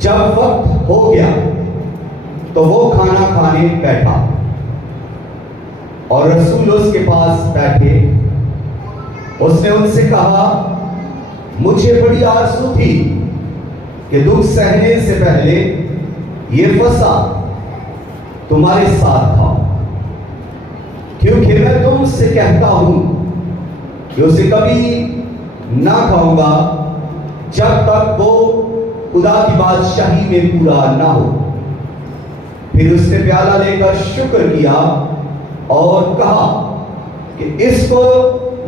جب وقت ہو گیا تو وہ کھانا کھانے بیٹھا اور رسول اس کے پاس بیٹھے۔ اس نے ان سے کہا، مجھے بڑی آرزو تھی کہ دکھ سہنے سے پہلے یہ فسح تمہارے ساتھ تھا، کیونکہ میں تم سے کہتا ہوں کہ اسے کبھی نہ کھاؤں گا جب تک وہ خدا کی بادشاہی میں پورا نہ ہو۔ پھر اس نے پیالہ لے کر شکر کیا اور کہا کہ اس کو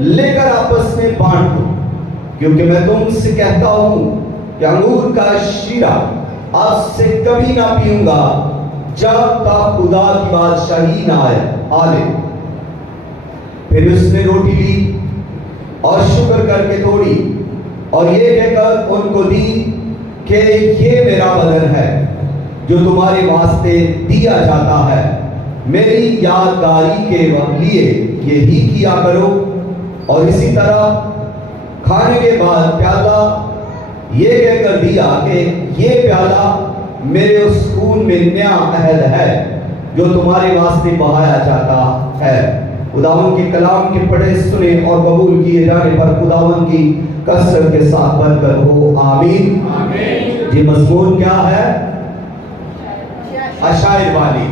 لے کر آپس میں بانٹ دو، کیونکہ میں تم سے کہتا ہوں کہ انگور کا شیرہ اب سے کبھی نہ پیوں گا جب تک خدا کی بادشاہی نہ آئے۔ پھر اس نے روٹی لی اور شکر کر کے توڑی اور یہ کہہ کر ان کو دی کہ یہ میرا بدن ہے جو تمہارے واسطے دیا جاتا ہے، میری یادگاری کے لیے یہی کیا کرو۔ اور اسی طرح کھانے کے بعد پیالہ یہ کہہ کر دیا کہ یہ پیالہ میرے اس خون میں نیا عہد ہے جو تمہارے واسطے بہایا جاتا ہے۔ خداوند کے کلام کے پڑھے سنے اور قبول کیے جانے پر خداوند کی کثرت کے ساتھ برکت ہو، آمین۔ جی مضمون کیا ہے؟ عشائر والی،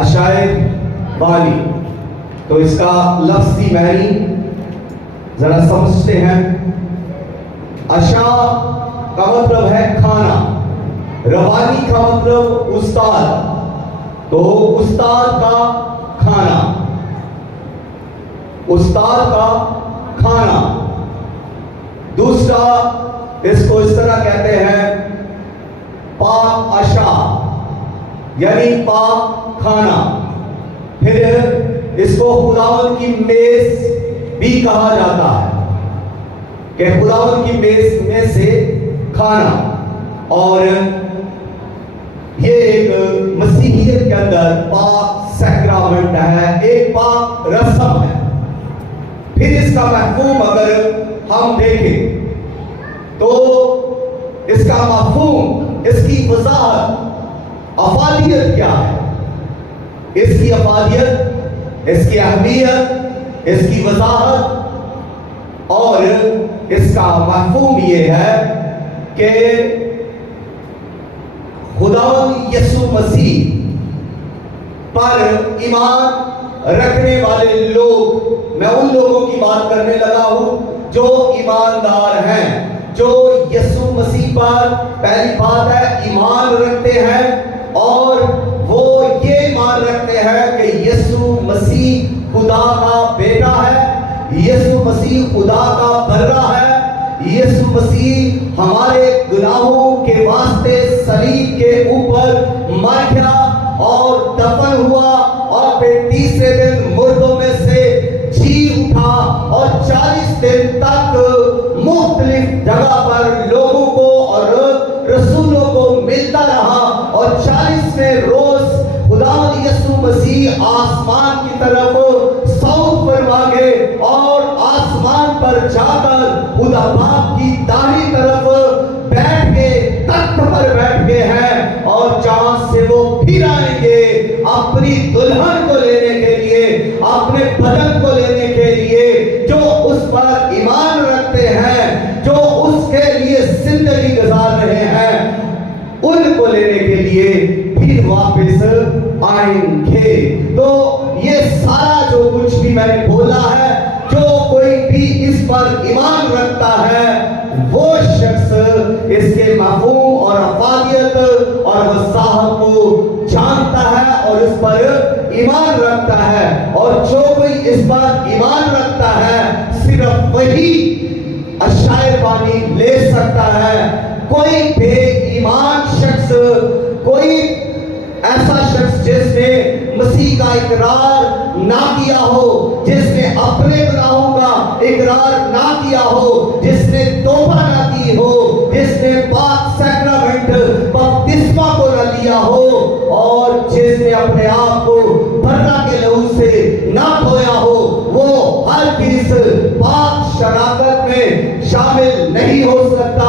عشائر والی۔ تو اس کا لفظی معنی ذرا سمجھتے ہیں۔ عشاء کا مطلب ہے کھانا، روانی کا مطلب استاد، تو استاد کا کھانا، استاد کا کھانا۔ دوسرا اس کو اس طرح کہتے ہیں پاک عشاء، یعنی پاک کھانا۔ پھر اس کو خداوند کی میز بھی کہا جاتا ہے کہ خداوند کی میز میں سے کھانا، اور یہ ایک مسیحیت کے اندر پاک سیکرامنٹ ہے، ایک پاک رسم ہے۔ پھر اس کا مفہوم اگر ہم دیکھیں تو اس کا مفہوم، اس کی وضاحت، افادیت کیا ہے، اس کی افادیت، اس کی اہمیت، اس کی وضاحت اور اس کا مفہوم یہ ہے کہ خداوند یسوع مسیح پر ایمان رکھنے والے لوگ، میں ان لوگوں کی بات کرنے لگا ہوں جو ایماندار ہیں، جو یسوع مسیح پر پہلی بات ہے ایمان رکھتے ہیں، اور وہ یہ ایمان رکھتے ہیں کہ یسوع مسیح خدا کا بیٹا ہے، یسوع مسیح خدا کا برہ ہے، یسوع مسیح ہمارے گناہوں کے واسطے صلیب کے اوپر مر گیا اور دفن ہوا، اور پھر تیسرے دن مردوں میں سے جی اٹھا، اور 40 دن تک مختلف جگہ پر لوگوں کو اور رسولوں کو ملتا رہا، اور 40ویں روز خداوند یسوع مسیح آسمان کی طرف صعود فرما گئے، اور آسمان پر جا کر خدا باپ کی داہنی طرف بیٹھ گئے، تخت پر بیٹھ گئے ہیں، اور جہاں سے وہ پھر آئیں گے اپنی دلہن کو لینے کے لیے، اپنے بدن کو لینے کے لیے، جو اس پر ایمان رکھتے ہیں، جو اس کے لیے زندگی گزار رہے ہیں، ان کو لینے کے لیے پھر واپس آئیں گے۔ تو یہ سارا جو کچھ بھی میں نے بولا ہے، جو کوئی بھی اس پر ایمان رکھتا ہے، وہ شخص اس کے مفہوم اور افادیت اور وضاحت کو جانتا ہے اور اس پر ایمان رکھتا ہے، اور جو کوئی اس پر ایمان رکھتا ہے صرف وہی عشائر بانی لے سکتا ہے۔ کوئی بے ایمان شخص، کوئی ایسا شخص جس نے مسیح کا اقرار نہ کیا ہو، جس نے اپنے گناہوں کا اقرار نہ کیا ہو، جس نے توبہ نہ کی ہو، جس نے پاک سیکرامنٹ بپتسمہ کو نہ لیا ہو، اور جس نے اپنے آپ کو برہ کے لہو سے نہ دھویا ہو، وہ ہرگز پاک شراکت میں شامل نہیں ہو سکتا،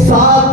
7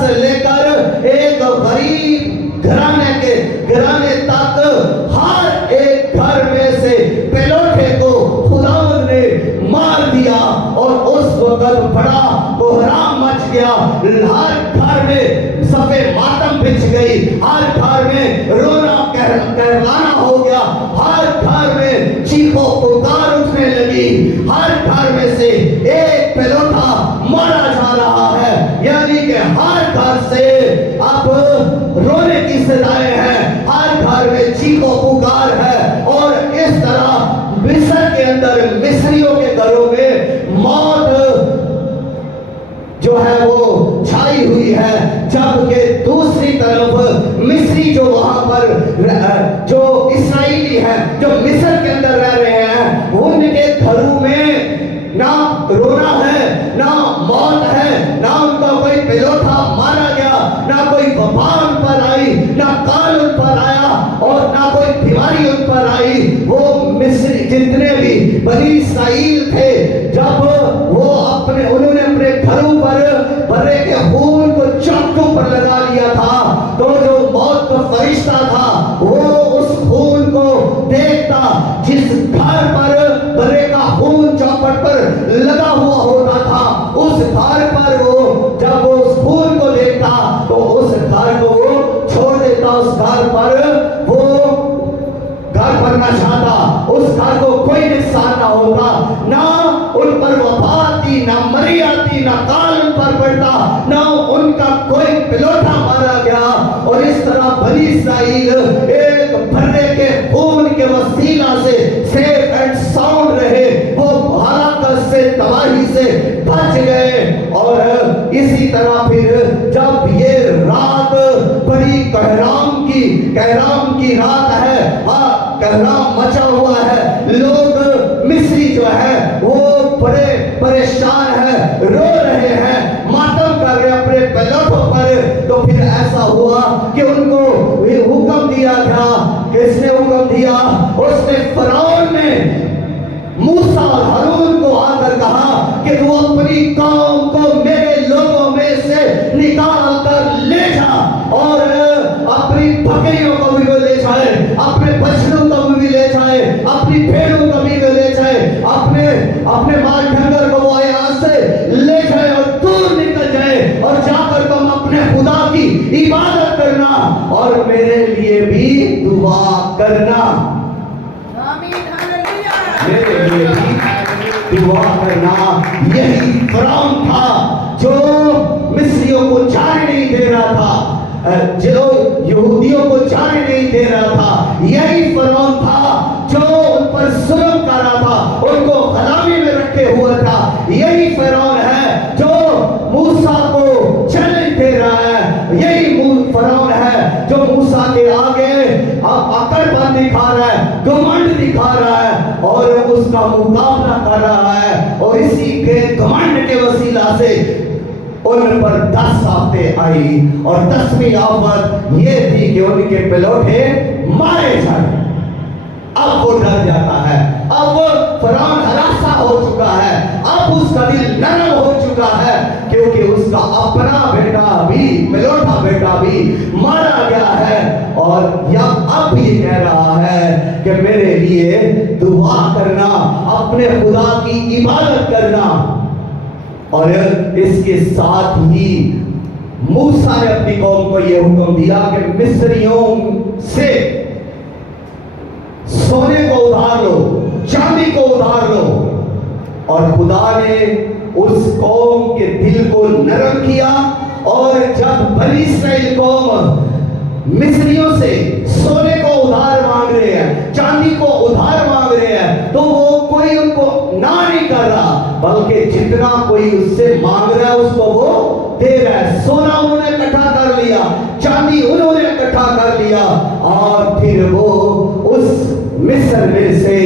سے لے کر ایک غریب گھرانے تک ہر ایک گھر میں سے پلوٹے کو خداوند نے مار دیا، اور اس وقت بڑا بحران مچ گیا۔ ہر گھر میں صفے ماتم بچھ گئی، ہر گھر میں رونا کہلانا ہو گیا، ہر گھر میں چیخو پکار اٹھنے لگی، ہر گھر میں سے ایک پلوٹا مارا جا رہا ہے، یعنی کہ ہر گھر سے اب رونے کی صدائیں ہیں، ہر گھر میں چیخو پکار ہے۔ اور اس طرح مصر کے اندر مصریوں کے گھروں میں موت جو ہے وہ چھائی ہوئی ہے، جبکہ دوسری طرف مصری جو وہاں پر جو اسرائیلی ہیں جو مصر کے اندر رہ رہے ہیں، ان کے گھروں میں نہ رونا ہے، نہ موت ہے، نہ ان کا کوئی پلوٹا مارا گیا، نہ کوئی وبا ان پر آئی، نہ کال ان پر آیا، اور نہ کوئی بیماری ان پر آئی۔ وہ مصری جتنے بھی بنی اسرائیل تھے، جب وہ انہوں نے اپنے گھروں پر برے کے خون کو چاقوں پر لگا لیا تھا، تو جو موت کا فرشتہ تھا وہ اس خون کو دیکھتا، جس گھر پر برے کا خون چوکھٹ پر لگا ہوا ہوتا تھا، اس گھر پر وہ جب وہ اس خون کو دیکھتا تو اس گھر کو وہ چھوڑ دیتا، اس گھر پر وہ گھر پر نہ جاتا، اس گھر کو کوئی نقصان نہ ہوتا، نہ ان پر وبا آتی، نہ مری آتی، نہ کال ان پر پڑتا، نہ ان کا کوئی پلوٹا مارا گیا۔ اور اس طرح بنی اسرائیل ایک بھرے کے خون کے وسیلہ سے سیف اینڈ ساؤنڈ رہے، وہ ہلاکت سے تباہی سے بچ گئے۔ اور اسی طرح پھر جب یہ رات بڑی کہرام کی رات ہے، کہرام مچا ہوا ہے، لوگ مصری جو ہے وہ بڑے پریشان ہیں، رو رہے ہیں، ماتم کر رہے اپنے پلوٹوں پر، تو پھر ایسا ہوا کہ ان کو حکم دیا گیا۔ کس نے حکم دیا؟ اس نے فرعون نے موسیٰ اور ہارون کو آ کر کہا کہ تو اپنی قوم کو میرے لوگوں میں سے نکال کر لے جا، اور اپنی بکریوں کو بھی لے جائے، اپنے بچڑوں کو بھی لے جائے، اپنی بھیڑوں کو بھی لے جائے، اپنے مال ڈنگر کو وہ یہاں سے لے جائے اور دور نکل جائے، اور جا کر تم اپنے خدا کی عبادت کرنا اور میرے لیے بھی دعا کرنا، میرے لیے بھی دعا کرنا۔ یہی فرعون تھا جو مصریوں کو جانے نہیں دے رہا تھا، جو یہودیوں کو جانے نہیں دے رہا تھا، یہی فرعون تھا جو ان پر ظلم کر رہا تھا، ان کو غلامی میں رکھے ہوا تھا، یہی فرعون ہے جو موسیٰ کو چیلنج دے رہا ہے، یہی فرعون ہے جو موسیٰ کے آگے عقل بند دکھا رہا ہے، گھمنڈ دکھا رہا ہے، اور اس کا مقابلہ کر رہا ہے، اور اسی کے گھمنڈ کے وسیلہ سے ان پر 10 آفتیں آئی، اور 10ویں آفت یہ تھی کہ ان کے پلوٹے مارے جائیں۔ اب وہ ڈر جاتا ہے، اب فرعون ہراساں ہو چکا ہے، اب اس کا دل نرم ہو چکا ہے، کیونکہ اس کا اپنا بیٹا بھی، پلوٹا بیٹا بھی مارا گیا ہے، اور اب یہ کہہ رہا ہے کہ میرے لیے دعا کرنا، اپنے خدا کی عبادت کرنا۔ اور اس کے ساتھ ہی موسیٰ نے اپنی قوم کو یہ حکم دیا کہ مصریوں سے سونے کو ادھار لو، چاندی کو ادھار لو، اور خدا نے اس قوم کے دل کو نرم کیا، اور جب بنی اسرائیل قوم مصریوں سے سونے کو ادھار مانگ رہے ہیں، چاندی کو ادھار مانگ رہے ہیں، تو وہ کوئی ان کو نہ نہیں کر رہا، بلکہ جتنا کوئی اس سے مانگ رہا ہے اس کو وہ دے رہا ہے۔ سونا انہوں نے اکٹھا کر لیا، چاندی انہوں نے اکٹھا کر لیا، اور پھر وہ اس مصر میں سے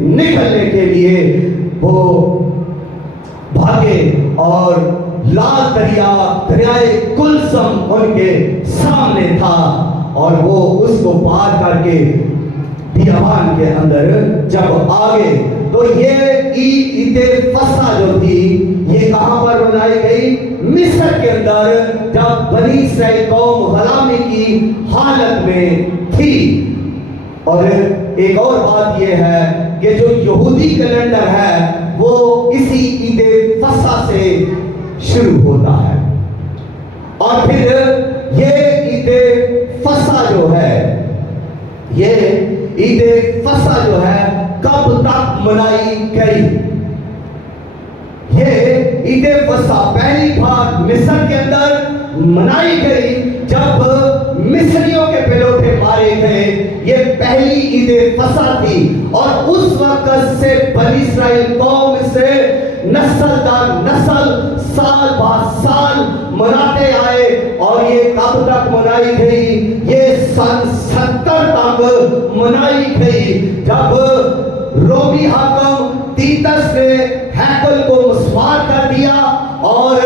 نکلنے کے لیے وہ بھاگے، اور لال دریائے کلثم ان کے سامنے تھا، اور وہ اس کو پار کر کے بیابان کے اندر جب آگے تو یہ عید فصح جو تھی یہ کہاں پر منائی گئی؟ مصر کے اندر، جب بنی اسرائیل قوم غلامی کی حالت میں تھی۔ اور ایک اور بات یہ ہے کہ جو یہودی کیلنڈر ہے وہ اسی عید فصح سے شروع ہوتا ہے، اور پھر یہ عید فصح جو ہے، یہ عید فصح جو ہے کب تک منائی گئی؟ یہ عید فصح پہلی بار مصر کے اندر منائی گئی جب مصریوں کے پلوٹے مارے گئے، یہ پہلی عید فصح تھی، اور اس وقت سے بنی اسرائیل قوم سے نسل در نسل سال بعد سال مناتے آئے، اور یہ کب تک منائی گئی؟ یہ سن 70 تک منائی گئی، جب رومی حاکم تیتس نے ہیکل کو مسمار کر دیا اور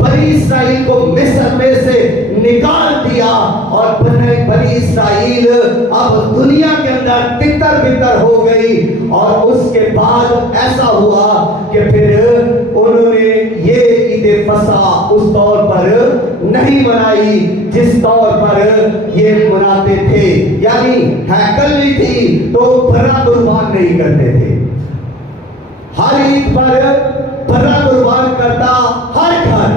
بنی اسرائیل کو مصر میں سے نکال دیا، اور بنی اسرائیل اب دنیا کے اندر تتر بتر ہو گئی۔ اور اس کے بعد ایسا ہوا کہ پھر انہوں نے یہ عید فصح اس طور پر نہیں منائی جس طور پر یہ مناتے تھے، یعنی ہیکل نہیں تھی تو بھرا قربان نہیں کرتے تھے۔ ہر عید پر بھرا قربان کرتا ہر گھر،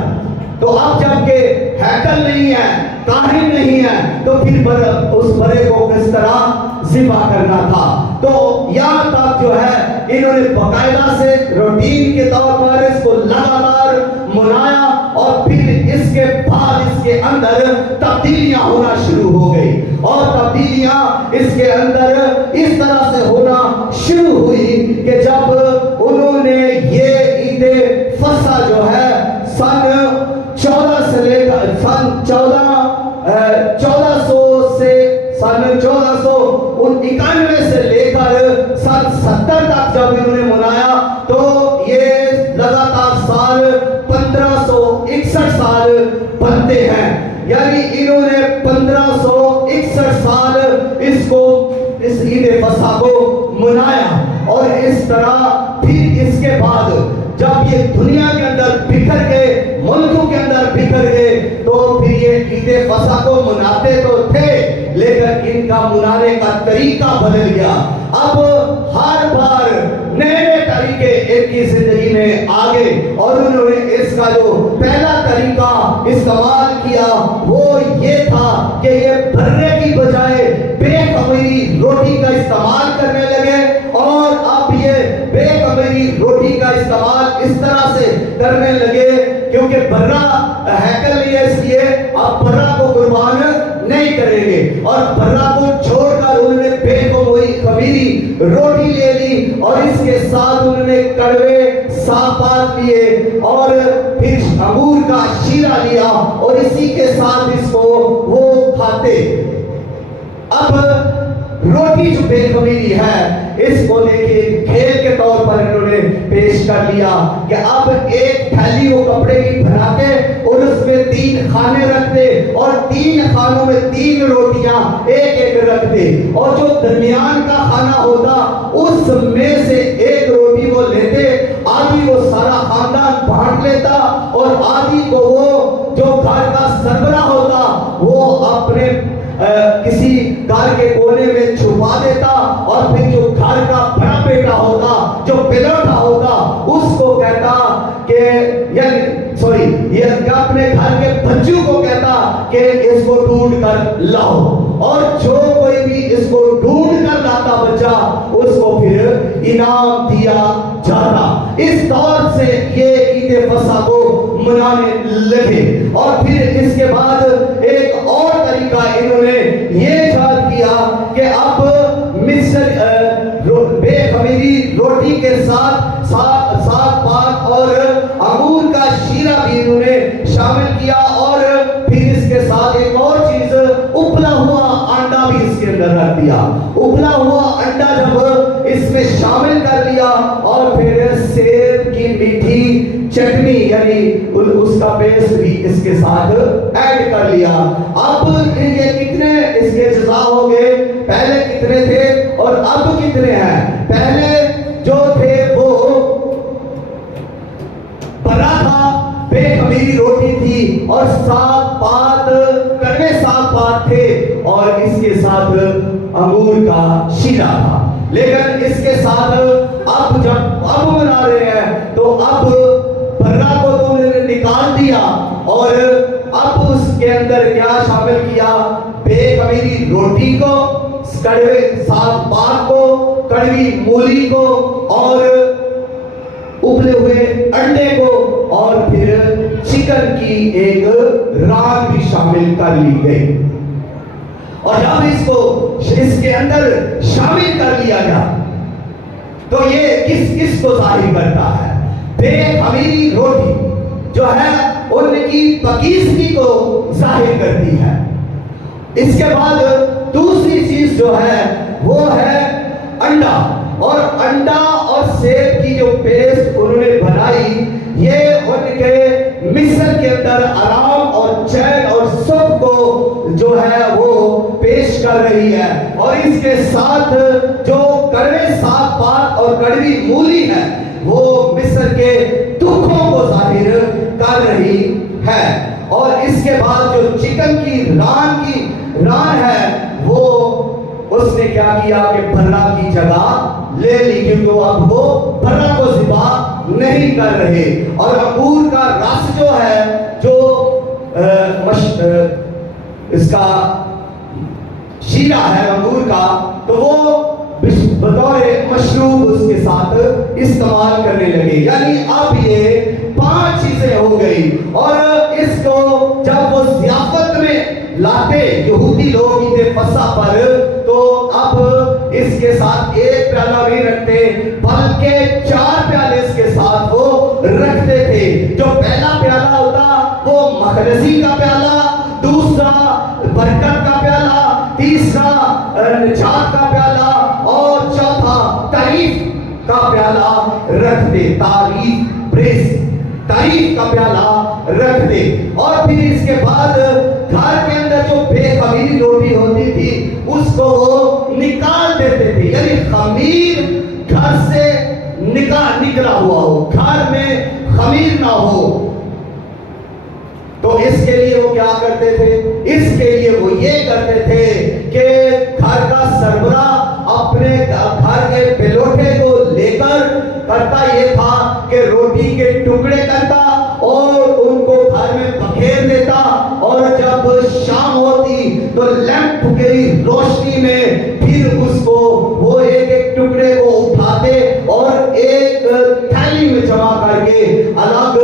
تو اب جب کہ ہیکل نہیں ہے، کاہن نہیں ہے، تو پھر اس بھرے کو کس طرح ذبح کرنا تھا؟ تو یہاں تک جو ہے انہوں نے باقاعدہ سے روٹین کے طور پر اس کو لگاتار منایا، اور پھر اس کے بعد اس کے اندر تبدیلیاں ہونا شروع ہو گئی، اور تبدیلیاں اس کے اندر اس طرح سے ہونا شروع ہوئی کہ جب انہوں نے یہ عید فصح جو ہے سن 1400 سے لے کر سن 1491 سے لے کر سن 70 تک جب انہوں نے منایا، تو یہ لگاتار سال 1561 سال بنتے ہیں، یعنی انہوں نے 1561 سال اس عید فصح کو منایا۔ اور اس طرح پھر اس کے بعد جب یہ دنیا کے اندر بکھر گئے، ملکوں کے اندر بکھر گئے، تو پھر یہ عید فصح کو مناتے تو تھے لیکن ان کا منانے کا طریقہ بدل گیا۔ اب ہر بار نئے طریقے ان کی زندگی میں آگے، اور انہوں نے اس کا جو پہلا طریقہ استعمال کیا وہ یہ تھا کہ یہ بھرنے کی بجائے بے خمیری روٹی کا استعمال کرنے لگے، اور اب یہ بے خمیری روٹی کا استعمال اس طرح سے کرنے لگے کیونکہ برا ہیکل نہیں ہے، اس لیے اب برا کو قربان نہیں کریں گے، اور برا کو چھوڑ کر انہوں نے بے خمیری روٹی لے لی، اور اس کے ساتھ انہوں نے کڑوے صافات لیے، اور پھر انگور کا شیرہ لیا، اور اسی کے ساتھ اس کو وہ کھاتے۔ اب روٹی جو بے خمیری ہے اس کو دیکھیں کھیل کے طور پر انہوں نے پیش کر لیا کہ اب ایک تھیلی وہ کپڑے کی بناتے اور اس میں 3 خانے رکھتے، اور 3 خانوں میں 3 روٹیاں ایک ایک رکھتے، اور جو درمیان کا خانہ ہوتا اس میں سے ایک روٹی وہ لیتے، آدھی وہ سارا خاندان بانٹ لیتا، اور آدھی کو وہ جو گھر کا سربراہ ہوتا وہ اپنے کسی گھر کے کونے میں چھپا دیتا، اور پھر جو گھر کا بڑا بیٹا ہوتا جو پلوٹا ہوتا اس کو کہتا کہ یہ اپنے گھر کے بچوں کو کہتا کہ اس کو ڈھونڈ کر لاؤ، اور جو کوئی بھی اس کو ڈھونڈ کر لاتا بچہ اس کو پھر انعام دیا جاتا۔ اس طور سے یہ عید فصح کو منانے لگے، اور پھر اس کے بعد ایک اور طریقہ انہوں نے یہ ایجاد کیا کہ اب مصر بے خمیری روٹی کے ساتھ پاک اور انگور کا شیرہ بھی انہوں نے شامل کیا، اور پھر اس کے ساتھ ایک اور چیز ابلا ہوا انڈا بھی اس کے اندر رکھ دیا۔ ابلا ہوا انڈا جب اس میں شامل کر لیا، اور پھر سیب کی میٹھی چٹنی یعنی اس کا پیسٹ بھی اس کے ساتھ ایڈ کر لیا۔ اب یہ کتنے اس کے جزا ہو گئے؟ پہلے کتنے تھے اور اب کتنے ہیں؟ پہلے جو خمیری روٹی تھی اور 7 پات کڑوے 7 پات تھے اور اس کے ساتھ انگور کا شیرہ تھا. لیکن اس کے ساتھ اب جب بنا رہے ہیں تو اب برا کو تو انہوں نے نکال دیا اور اب اس کے اندر کیا شامل کیا؟ بے خمیری روٹی کو، کڑوے 7 پات کو، کڑوی مولی کو اور ابلے ہوئے انڈے کو اور پھر چکن کی ایک ران بھی شامل کر لی گئی. اور جب اس کو اس کے اندر شامل کر لیا گیا تو یہ کس کو ظاہر کرتا ہے؟ بے خمیری روٹی جو ہے ان کی پاکیزگی کو ظاہر کرتی ہے. اس کے بعد دوسری چیز جو ہے وہ ہے انڈا. اور انڈا اور سیب کی جو پیسٹ انہوں نے بنائی یہ ان کے مصر کے اندر آرام اور چین اور سکھ کو جو ہے وہ پیش کر رہی ہے. اور اس کے ساتھ جو کڑوے 7 پات اور کڑوی مولی ہے وہ مصر کے دکھوں کو ظاہر کر رہی ہے. اور اس کے بعد جو چکن کی ران ہے وہ اس نے کیا کیا کہ بھرا کی جگہ لے لی کیونکہ اب وہ بھرا کو ذبح نہیں کر رہے. اور انگور کا رس جو ہے جو اس کا شیرہ ہے انگور کا تو وہ بطور مشروب اس کے ساتھ استعمال کرنے لگے. یعنی اب یہ 5 چیزیں ہو گئی. اور اس کو جب وہ ضیافت میں لاتے یہودی لوگ عید فصح پر تو اب اس کے ساتھ 1 پیالہ بھی رکھتے بلکہ 4 پیالے اس کے ساتھ وہ رکھتے تھے. جو پہلا پیالہ ہوتا وہ مخلصی کا پیالہ، دوسرا برکت کا پیالہ، تیسرا نجات کا پیالہ اور چوتھا تعریف کا پیالہ رکھتے. تعریف کا پیالہ رکھ دے. اور پھر اس کے بعد گھر کے اندر جو بے خمیری روٹی ہوتی تھی اس کو وہ نکال دیتے تھے. یعنی خمیر گھر سے نکلا ہوا ہو، گھر میں خمیر نہ ہو. تو اس کے لیے وہ کیا کرتے تھے؟ اس کے لیے وہ یہ کرتے تھے کہ گھر کا سربراہ اپنے گھر کے پلوٹے کو لے کر کرتا یہ تھا کہ روٹی کے ٹکڑے کرتا اور ان کو گھر میں بکھیر دیتا. اور جب شام ہوتی تو لیمپ کی روشنی میں پھر اس کو وہ ایک ٹکڑے کو اٹھاتے اور ایک تھیلی میں جمع کر کے الگ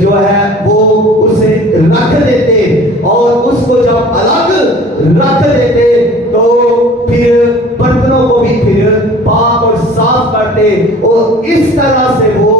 جو ہے وہ اسے رکھ دیتے. اور اس کو جب الگ رکھ دیتے تو پھر برتنوں کو بھی پھر پاک اور صاف کرتے. اور اس طرح سے وہ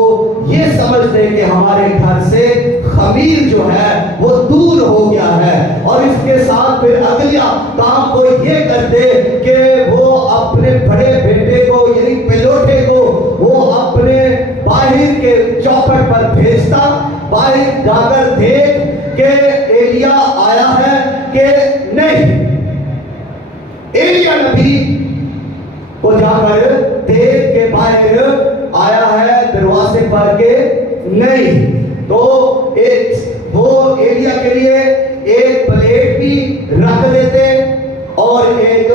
یہ سمجھتے کہ ہمارے گھر سے خمیر جو ہے وہ دور ہو گیا ہے. اور اس کے ساتھ پھر اگلا کام وہ یہ کرتے کہ وہ اپنے بڑے بیٹے کو یعنی پلوٹے کو وہ اپنے باہر کے چوکھٹ پر بھیجتا. باہر جا کر دیکھ کہ ایلیا آیا ہے کہ نہیں. ایلیا نبی کو جا کر دیکھ کے باہر آیا ہے دروازے پر کے نہیں. تو وہ ایلیا کے لیے ایک پلیٹ بھی رکھ دیتے اور ایک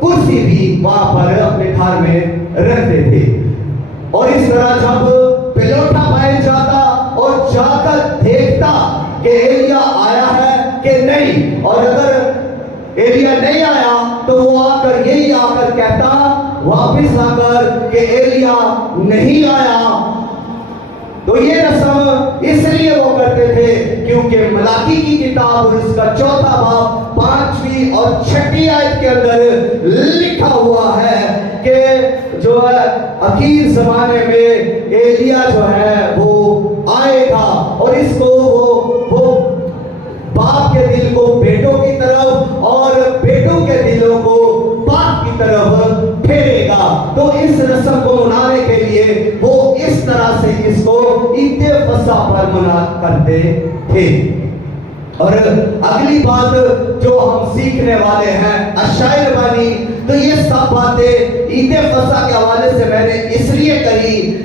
کرسی بھی وہاں پر اپنے گھر میں رکھتے تھے. اور اس طرح جب پلوٹا باہر جاتا اور جا کر دیکھتا کہ ایلیا آیا ہے کہ نہیں، اور اگر ایلیا نہیں آیا تو وہ آ کر کہتا واپس آ کر کہ ایلیا نہیں آیا. تو یہ رسم اس لیے وہ کرتے تھے کیونکہ ملاکی کی کتاب اور اس کا 4واں باب 5ویں اور 6ٹھی آیت کے اندر لکھا ہوا ہے کہ جو ہے اخیر زمانے میں ایلیا جو ہے وہ آئے گا اور اس کو وہ باپ کے دل کو بیٹوں کی طرف اور بیٹوں کے دلوں کو باپ کی طرف پھیرے گا. تو اس رسم کو منانے کے لیے وہ اس طرح سے اس کو عید فصح پر منا کرتے تھے. اور اگلی بات جو ہم سیکھنے والے ہیں اشعیا بانی، تو یہ سب باتیں عید فصح کے حوالے سے میں نے اس لیے کہی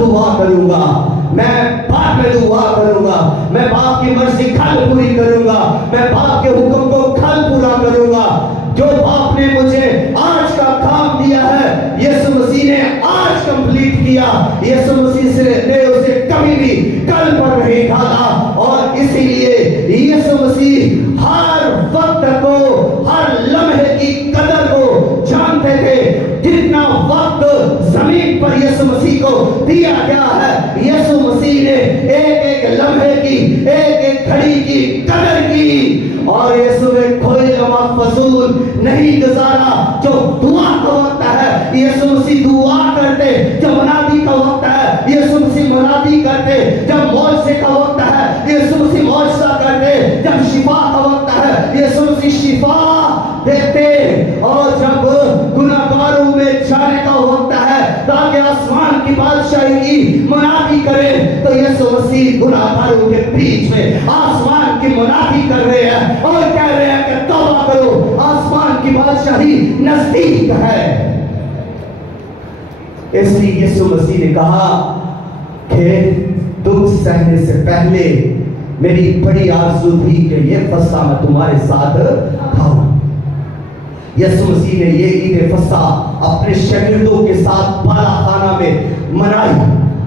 دعا کروں گا، میں بعد میں دعا کروں گا، میں باپ کی مرضی کل پوری کروں گا، میں باپ کے حکم کو کل پورا کروں گا۔ جو باپ نے مجھے آج کا کام دیا ہے یسوع مسیح نے آج کمپلیٹ کیا، یسوع مسیح نے اسے کبھی بھی کل پر نہیں ڈالا، اور اسی لیے یسوع مسیح ہر وقت کو، ہر لمحے کی قدر کو جانتے تھے۔ جتنا وقت زمین پر یسوع مسیح کو دیا گیا ہے، یسوع مسیح نے ایک ایک لمحے کی، ایک ایک گھڑی کی قدر کی، اور یسوع نے کوئی لمحہ فضول نہیں گزارا۔ جو دعا کا وقت ہے یسوع مسیح دعا کرتے، جب منادی کا وقت ہے یسوع مسیح منادی کرتے، جب معجزے کا وقت ہے یسوع مسیح معجزہ کرتے، جب شفا کا وقت ہے یسوع مسیح شفا دیتے، اور جب گناہگاروں میں جانے کا وقت ہے تاکہ آسمان کی بادشاہی کی منادی کرے، تو یسوع مسیح گناہگاروں کے بیچ میں آسمان کی منادی کر رہے ہیں اور کہہ رہے ہیں کہ توبہ کرو، آسمان کی بادشاہی نزدیک ہے۔ اس لیے یسوع مسیح نے کہا کہ دکھ سہنے سے پہلے میری بڑی آرزو تھی کہ یہ فصح میں تمہارے ساتھ کھاؤں۔ یسوع مسیح نے یہ عید فصح اپنے شاگردوں کے ساتھ بالا خانہ میں منائی،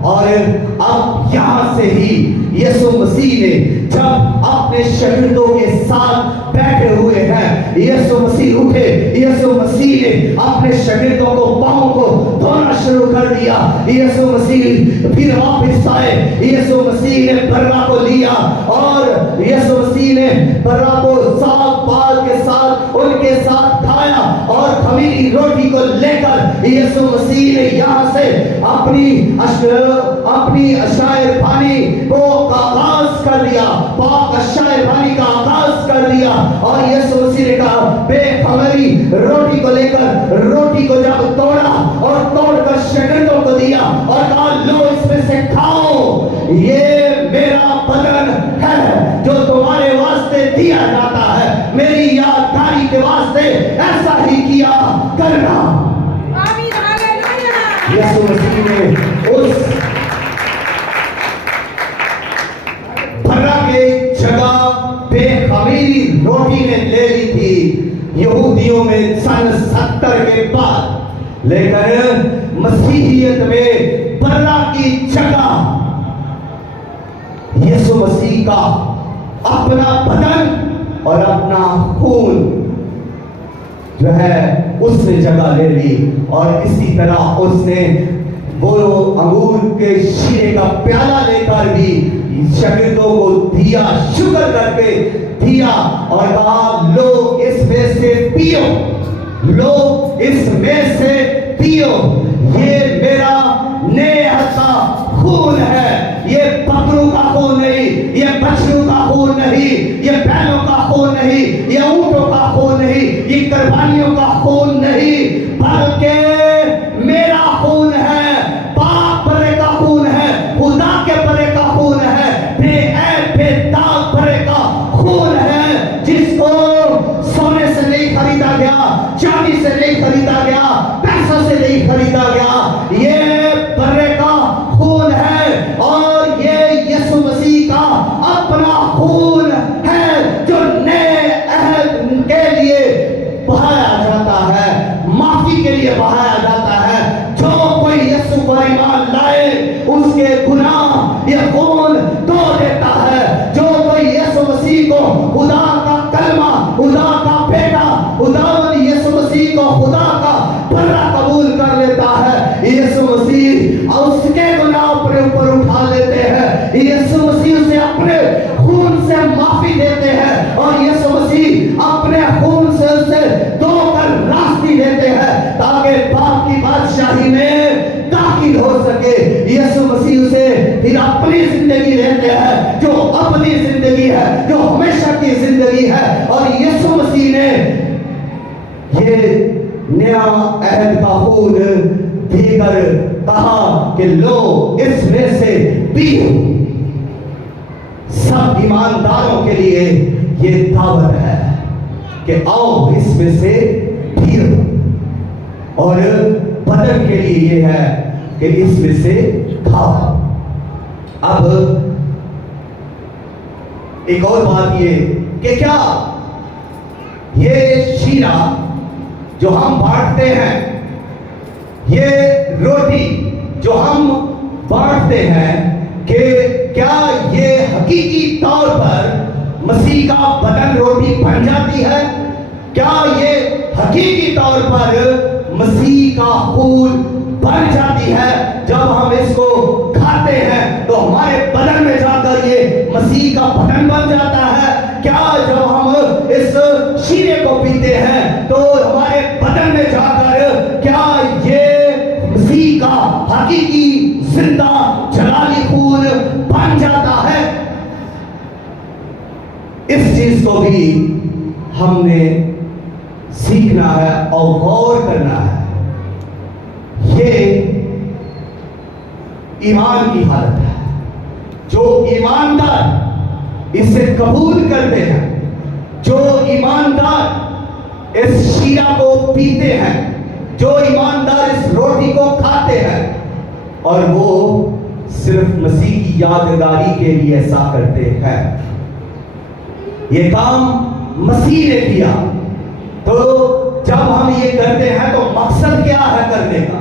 اور اب یہاں سے ہی یسوع مسیح نے جب اپنے شاگردوں کے ساتھ بیٹھے ہوئے ہیں، یسوع مسیح اٹھے، یسوع مسیح نے اپنے شاگردوں کو پاؤں کو دھونا شروع کر دیا، یسوع مسیح پھر واپس آئے، یسوع مسیح نے برا کو لیا، اور یسوع مسیح نے برا کو صاف بال کے ساتھ ان کے ساتھ کھایا، اور خمیری روٹی کو لے کر یسوع مسیح نے یہاں سے اپنی اشائے پانی کو آغاز کر دیا، پاک اشائے پانی کا آغاز کر دیا، اور یسوع مسیح نے کہا بے خمیری روٹی کو لے کر روٹی کو جب توڑا اور توڑ کر شاگردوں کو دیا اور کہا لو اس میں سے کھاؤ، یہ میرا بدن ہے جو تمہارے واسطے دیا جاتا ہے، میری یادگاری کے واسطے ایسا ہی کیا کرنا۔ یسوع مسیح نے اس بھرا کے جگہ بے خمیری روٹی نے لے لی تھی یہودیوں میں سن 70 کے بعد، لیکن مسیحیت میں برا کی جگہ یسوع مسیح کا اپنا بدن اور اپنا خون جو ہے اس نے جگہ لے لی، اور اسی طرح اس نے وہ انگور کے شیرے کا پیالہ لے کر بھی شاگردوں کو دیا، شکر کر کے دیا، اور کہا لو اس میں سے پیو، لو اس میں سے پیو، یہ میرا نئے عہد کا خون ہے، یہ بکروں کا خون نہیں، یہ بچڑوں کا خون نہیں، یہ بیلوں کا خون نہیں، یہ اونٹوں کا خون نہیں، یہ قربانیوں کا خون نہیں، بلکہ میرا خون ہے، پاک بھرے کا خون ہے، خدا کے بھرے کا خون ہے، بے عیب بے داغ بھرے کا خون ہے، جس کو سونے سے نہیں خریدا گیا، چاندی سے نہیں خریدا گیا، پیسوں سے نہیں خریدا گیا، یہ بھرے کا خون ہے، اور یہ یسوع مسیح کا اپنا خون ہے جو نئے عہد کے لیے بہایا جاتا ہے، معافی کے لیے بہایا جاتا ہے۔ جو کوئی یسوع پر ایمان لائے اس کے گناہ یہ خون دھو دیتا ہے، جو کوئی یسوع مسیح کو خدا کا کلمہ، خدا کا بیٹا، خدا یسوع مسیح کو خدا کا بھلا قبول کر لیتا ہے، یسوع مسیح اس کے گناہ اپنے اوپر اٹھا لیتے ہیں، یسوع مسیح اسے اپنے خون سے معافی دیتے ہیں، اور یسوع مسیح اپنے خون سے اسے دھو کر راستی دیتے ہیں تاکہ باپ کی بادشاہی میں داخل ہو سکے۔ یسوع مسیح اسے پھر اپنی زندگی دیتے ہیں جو اپنی زندگی ہے، جو ہمیشہ کی زندگی ہے، اور یسوع مسیح نے یہ نیا عہد کا خون دے کر کہا کہ لو اس میں سے پیو۔ سب ایمانداروں کے لیے یہ دعوت ہے کہ آؤ اس میں سے پیو، اور بدن کے لیے یہ ہے کہ اس میں سے کھاؤ۔ اب ایک اور بات یہ کہ کیا یہ شیرہ جو ہم بانٹتے ہیں، یہ روٹی جو ہم بانٹتے ہیں، کہ کیا یہ حقیقی طور پر مسیح کا بدن روٹی بن جاتی ہے؟ کیا یہ حقیقی طور پر مسیح کا خون بن جاتی ہے؟ جب ہم اس کو کھاتے ہیں تو ہمارے بدن میں جا کر یہ مسیح کا بدن بن جاتا ہے؟ کیا جب ہم اس شیرے کو پیتے ہیں تو ہمارے بدن میں جا کر کیا یہ مسیح کا حقیقی زندہ جلالی خون بن جاتا ہے؟ اس چیز کو بھی ہم نے سیکھنا ہے اور غور کرنا ہے۔ یہ ایمان کی حالت ہے۔ جو ایماندار اسے قبول کرتے ہیں، جو ایماندار اس شیرہ کو پیتے ہیں، جو ایماندار اس روٹی کو کھاتے ہیں، اور وہ صرف مسیح کی یادگاری کے لیے ایسا کرتے ہیں۔ یہ کام مسیح نے کیا، تو جب ہم یہ کرتے ہیں تو مقصد کیا ہے کرنے کا؟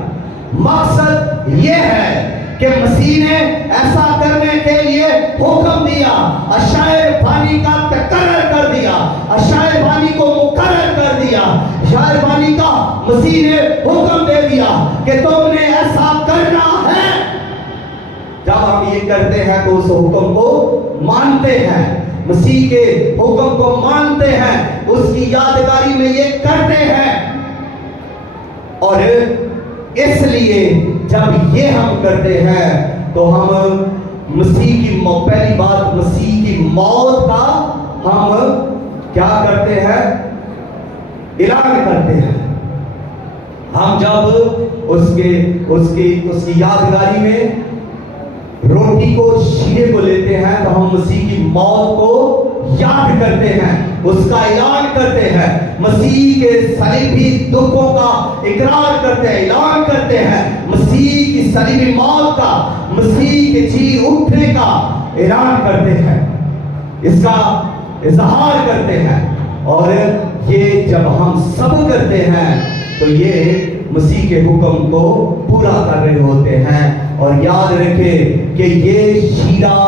مقصد یہ ہے کہ مسیح نے ایسا کرنے کے لیے حکم دیا، اشعیا بانی کا تقرر کر دیا، اشعیا بانی کو مقرر کر دیا، اشعیا بانی کا مسیح نے حکم دے دیا کہ تم نے ایسا کرنا ہے۔ جب ہم یہ کرتے ہیں تو اس حکم کو مانتے ہیں، مسیح کے حکم کو مانتے ہیں، اس کی یادگاری میں یہ کرتے ہیں۔ اور اس لیے جب یہ ہم کرتے ہیں تو ہم مسیح کی پہلی بات مسیح کی موت کا ہم کیا کرتے ہیں؟ اعلان کرتے ہیں۔ ہم جب اس کی یادگاری میں روٹی کو شیرے کو لیتے ہیں تو ہم مسیح کی موت کو یاد کرتے ہیں، اس کا اعلان کرتے ہیں، مسیح کے صلیبی دکھوں کا اقرار کرتے ہیں، اعلان کرتے ہیں، مسیح کی صلیبی موت کا، مسیح کے جی اٹھنے کا اعلان کرتے ہیں، اس کا اظہار کرتے ہیں۔ اور یہ جب ہم سب کرتے ہیں تو یہ مسیح کے حکم کو پورا کر رہے ہوتے ہیں۔ اور یاد رکھیں کہ یہ شیرہ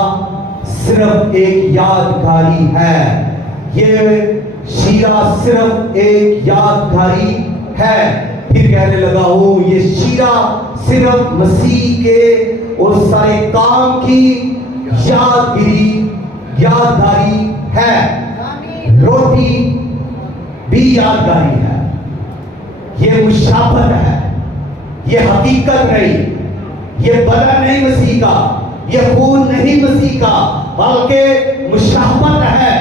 صرف ایک یادگاری ہے، یہ شیرہ صرف ایک یادگاری ہے۔ پھر کہنے لگا ہوں یہ شیرہ صرف مسیح کے اس سارے کام کی یادگاری ہے۔ روٹی بھی یادگاری ہے، یہ مشابہت ہے، یہ حقیقت نہیں، یہ بدن نہیں مسیح کا، یہ خون نہیں مسیح کا، بلکہ مشابہت ہے،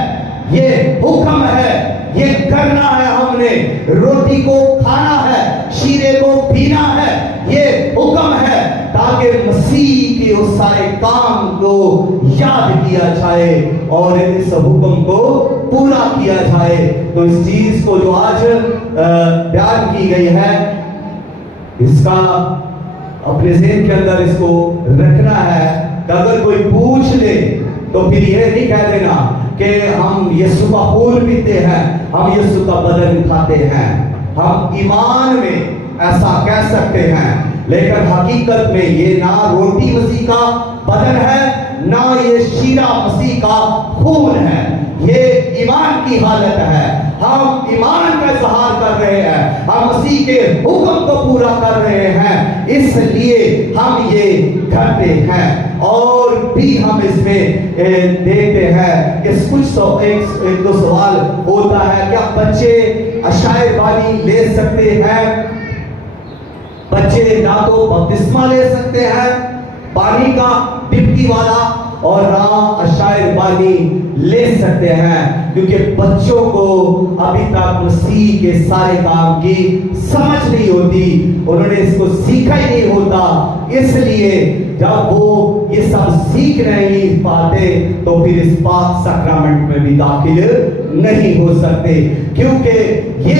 یہ حکم ہے، یہ کرنا ہے، ہم نے روٹی کو کھانا ہے، شیرے کو پینا ہے، یہ حکم ہے تاکہ مسیح کے اس سارے کام کو یاد کیا جائے اور اس حکم کو پورا کیا جائے۔ تو اس چیز کو جو آج بیان کی گئی ہے، اس کا اپنے ذہن کے اندر اس کو رکھنا ہے کہ اگر کوئی پوچھ لے تو پھر یہ نہیں کہہ دینا کہ ہم یسوع کا خون پیتے ہیں، ہم یسوع کا بدن کھاتے ہیں۔ ہم ایمان میں ایسا کہہ سکتے ہیں، لیکن حقیقت میں یہ نہ روٹی مسیح کا بدن ہے، نہ یہ شیرہ مسیح کا خون ہے، یہ ایمان کی حالت ہے۔ ہم ایمان کا اظہار کر رہے ہیں، ہم مسیح کے حکم کو پورا کر رہے ہیں، اس لیے ہم یہ کرتے ہیں۔ اور بھی ہم اس میں دیکھتے ہیں کہ کچھ ایک دو سوال ہوتا ہے، کیا بچے اشعیا بانی لے سکتے ہیں؟ بچے نہ تو بپتسمہ لے سکتے ہیں پانی کا ڈبکی والا، اور نہ اشعیا بانی لے سکتے ہیں، کیونکہ بچوں کو ابھی تک مسیح کے سارے کام کی سمجھ نہیں ہوتی، انہوں نے اس کو سیکھا ہی نہیں ہوتا۔ اس لیے جب وہ یہ سب سیکھ نہیں پاتے تو پھر اس پاک سیکرامنٹ میں بھی داخل نہیں ہو سکتے، کیونکہ یہ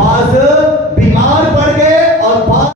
بعض